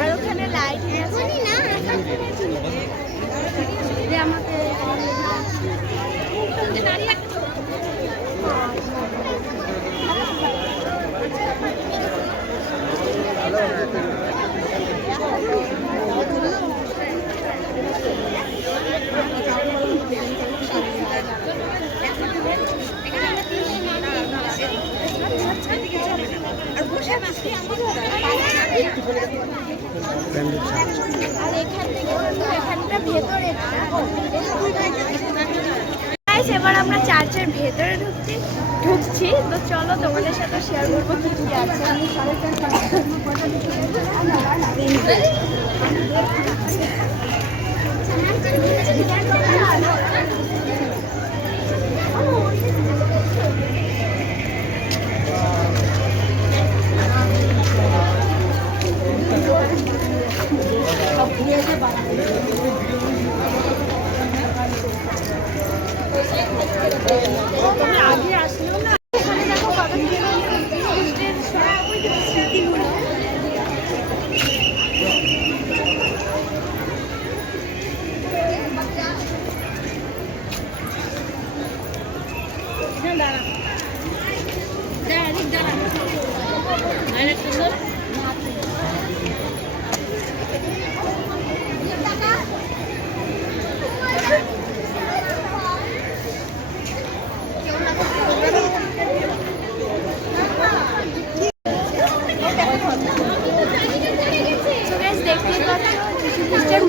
আর ওখানে লাইট আছে না আমাদের এবার আমরা চার্চের ভেতরে ঢুকছি, তো চলো তোমাদের সাথে শেয়ার করবো কি কি আছে। আগে আসলেও না এখানে দেখো কত স্মৃতিগুলো।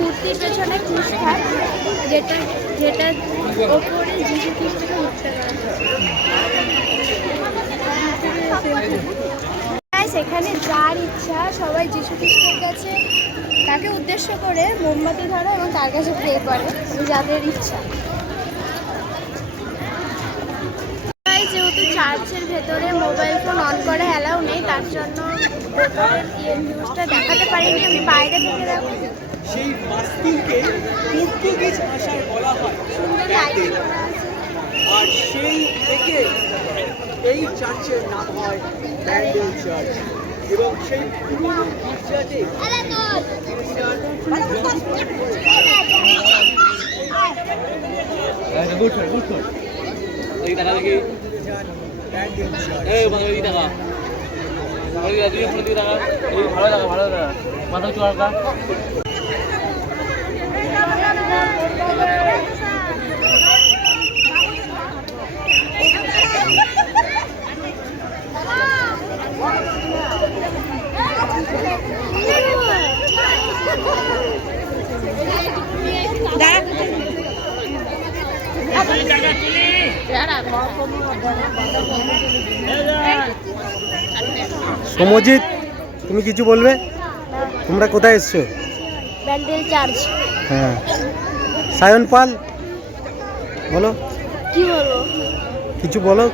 মূর্তির পেছনে খ্রিস্টান যেটার ওপরে যীশু খ্রিস্টকে উঠতে পারে। সেখানে যার ইচ্ছা সবাই যীশু খ্রিস্টের কাছে তাকে উদ্দেশ্য করে মোমবাতি ধরে এবং তার কাছে প্রে করে যাদের ইচ্ছা। যেহেতু চার্চের ভেতরে মোবাইল ফোন অন করা অ্যালাউ নেই, তার জন্য নিউজটা দেখাতে পারিনি, আমি বাইরে থেকে দেখো। সেই মাস্তুলকে পর্তুগিজ ভাষায় বলা হয়, আর সেই থেকে এই চার্চের নাম হয় ব্যান্ডেল চার্চ। এবং সেই পুরনো গির্জাতে মাথা চড়কা সমজিৎ, তুমি কিছু বলবে? তোমরা কোথায় এসছো? ব্যান্ডেল চার্চ। হ্যাঁ, সায়ন পাল বলো। কি বলবো? কিছু বলো।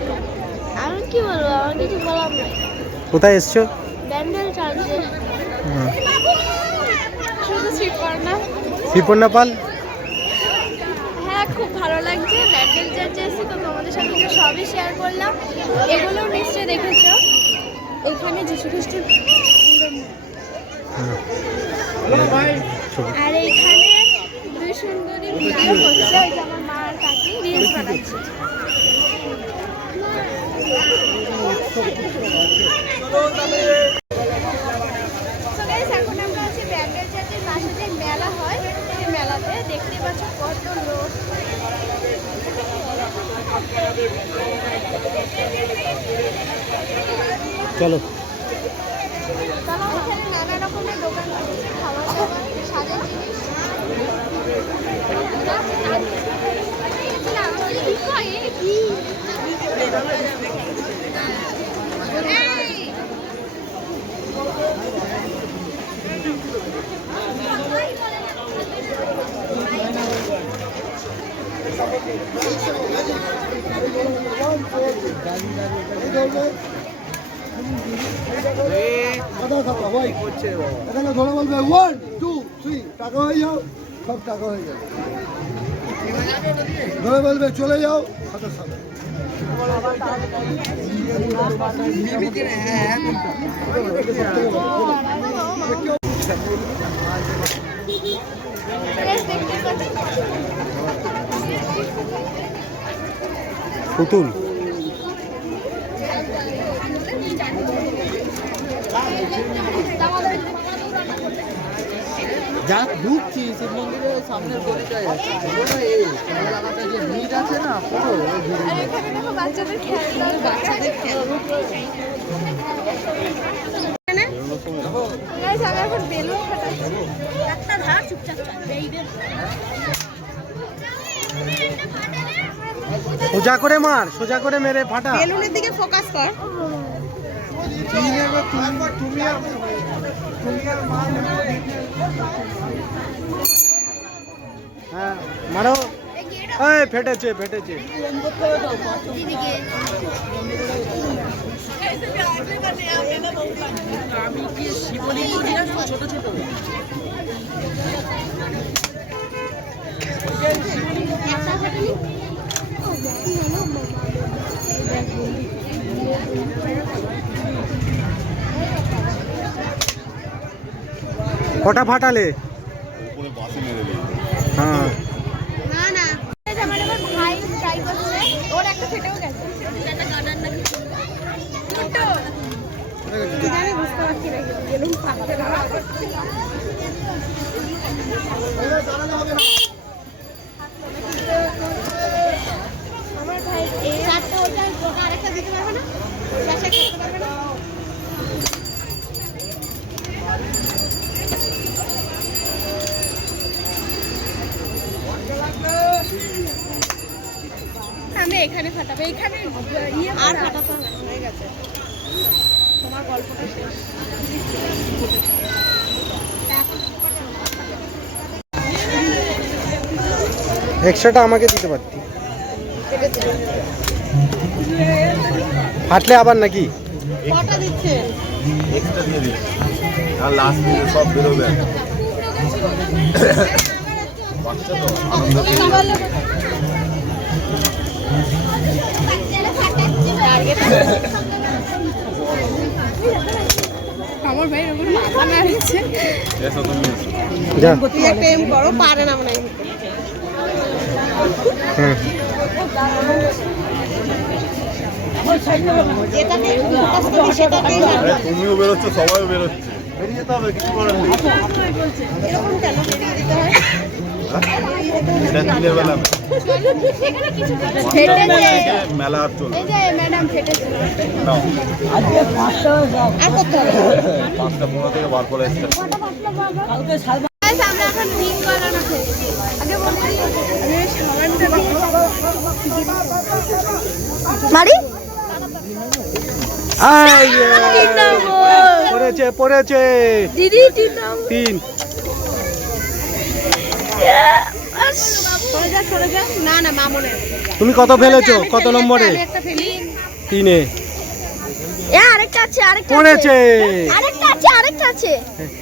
আমি কি বলবো? আমার কিছু বলার নেই। কোথায় এসছো? ব্যান্ডেল চার্চে। হ্যাঁ, শুধু শ্রীপর্ণা পাল। হ্যাঁ, খুব ভালো লাগছে ব্যান্ডেল চার্চে এসে, তো তোমাদের সাথে তো সবই শেয়ার করলাম। এগুলোও নিশ্চয়ই দেখেছো। এখানে যীশু খ্রিস্টের আর এইখানে দুই সুন্দরী ভিডিও হচ্ছে। ওই যে আমার মা আর কাকি রিলস বানাচ্ছে। এখন আমরা আছি ব্যান্ডেল চার্চের পাশে যে মেলা হয়, সেই মেলাতে দেখতে পাচ্ছ কত লোক। চলো এখানে নানা রকমের দোকান রয়েছে, খাবার দাবার, সাজার জিনিস। এখানে ধরে বলবে 1 2 3 টাকা হয়ে যাও, সব টাকা হয়ে যাবে। ধরে বলবে চলে যাও, সাথে সাথে। পুতুল যা ঢুকছি শিব মন্দিরের সামনের গলিটায় আছে এই এলাকাটা যে ভিড় আছে না পুরো ওই ভিড়। আর এখানে দেখো বাচ্চাদের খেলনা, বাচ্চাদের Guys, আমি এখন বেলুন ফাটাচ্ছি। একটা ধার চুপচাপ চল বেইবে। সোজা করে মার, সোজা করে মেরে ফাটা। বেলুনের দিকে ফোকাস কর। হ্যাঁ মারো। এই ফেটেছে ফেটেছে। কটা ফাটালে? হ্যাঁ না না আমার আমার ভাই ট্রাই করছে, ওর একটা ফেটেও গেছে। এটা গার্ডার নাকি দুটো জানি বুঝতে পারছি না বেলুন ফাটতে না। আমার ভাই এই চারটে ওটা আরেকটা দিতে পারবে না, শেষে করতে পারবে না। আমি এখানে ফাটাবো, এখানে ইয়ে আর ফাটাতে হবে, হয়ে গেছে তোমার গল্পটা শেষ। এক্সট্রাটা আমাকে দিতে পারতি। ফাটলে আবার নাকি? কটা দিচ্ছে? এক্সট্রা দিয়ে দিচ্ছি আর লাস্ট দিকে সব বেরোবে বাচ্চা তো আনন্দ আমার ভাই ওগুলো মাথা নাড়ছে। এসো তুমি যা একটা এম করো, পারে না মনে হয়। হুম যেটাতে ফোকাস করবে সেটাতেই লাগবে। তুমিও বেরোচ্ছ সবাই বেরোচ্ছে বেরিয়ে যেতে হবে কিছু করার নেই এরকম কেন বেরিয়ে দিতে হয়? এটা দিনের বেলা ফেটেছে। মেলা আর চলবে এই যে ম্যাডাম ফেটেছে। নাও আর করতে হবে। 5:15 থেকে বার করে এসছে Guys, আমরা এখন রিং করানো খেলছি। আগে বলে দিই, আমি ওই সাবানটা মারি। এই যে, পড়েছে পড়েছে দিদি টিনাম 3 সরে যা না না মামুনের। তুমি কত ফেলেছো? কত নম্বরে? আমি একটা ফেলি। 3-এ আরেকটা আছে, আরেকটা পড়েছে। আরেকটা আছে, আরেকটা আছে,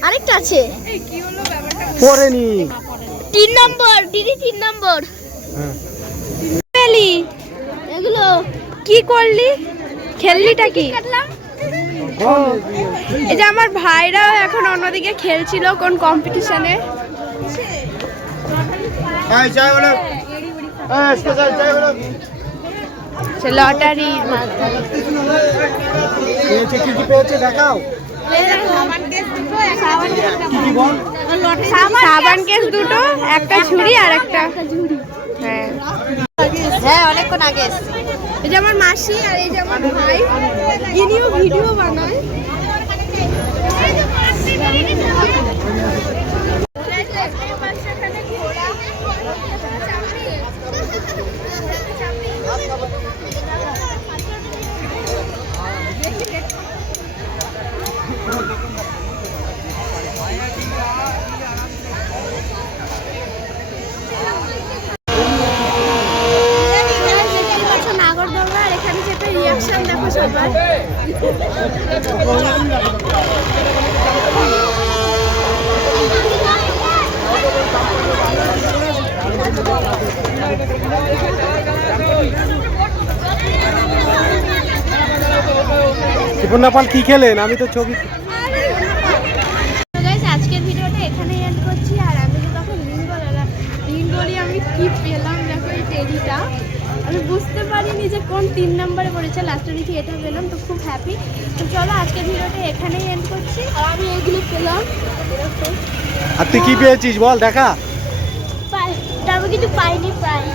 আরেকটা আছে। এই কি হলো ব্যাপারটা? পড়েনি। 3 নম্বর দিদি, 3 নম্বর হ্যাঁ ফেলি। এগুলো কি করলি? খেললিটা কি? ও এই যে আমার ভাইরা এখন অন্যদিকে খেলছিল কোন কম্পিটিশনে। এই চাই বলো এই স্পেশাল চাই বলো সে লটারি পেয়েছে কি কি পেয়েছে দেখাও। সাবান কেস দুটো, একটা ঝুড়ি আর একটা হ্যাঁ হ্যাঁ অনেকক্ষণ আগে এসেছি। এই যে আমার মাসি আর এই যে আমার ভাই, ইনিও ভিডিও বানায়। নাগরদোলনা, আর এখানে যেটা রিয়াকশন দেখো সবার। সুপর্ণা পাল কি খেলেন? আমি তো ছবি গাইস আজকের ভিডিওটা এখানেই এন্ড করছি। আর আমি যে তখন রিং বলি আমি কি পেলাম দেখো এই টেডিটা। আমি বুঝতে পারিনি যে কোন 3 নম্বরে পড়েছে, লাস্টে দেখি এটা পেলাম, তো খুব হ্যাপি। তো চলো আজকের ভিডিওটা এখানেই এন্ড করছি। আর আমি এইগুলো পেলাম। আর তুই কি পেয়েছিস বল দেখা। আমি কিছু পাইনি প্রায়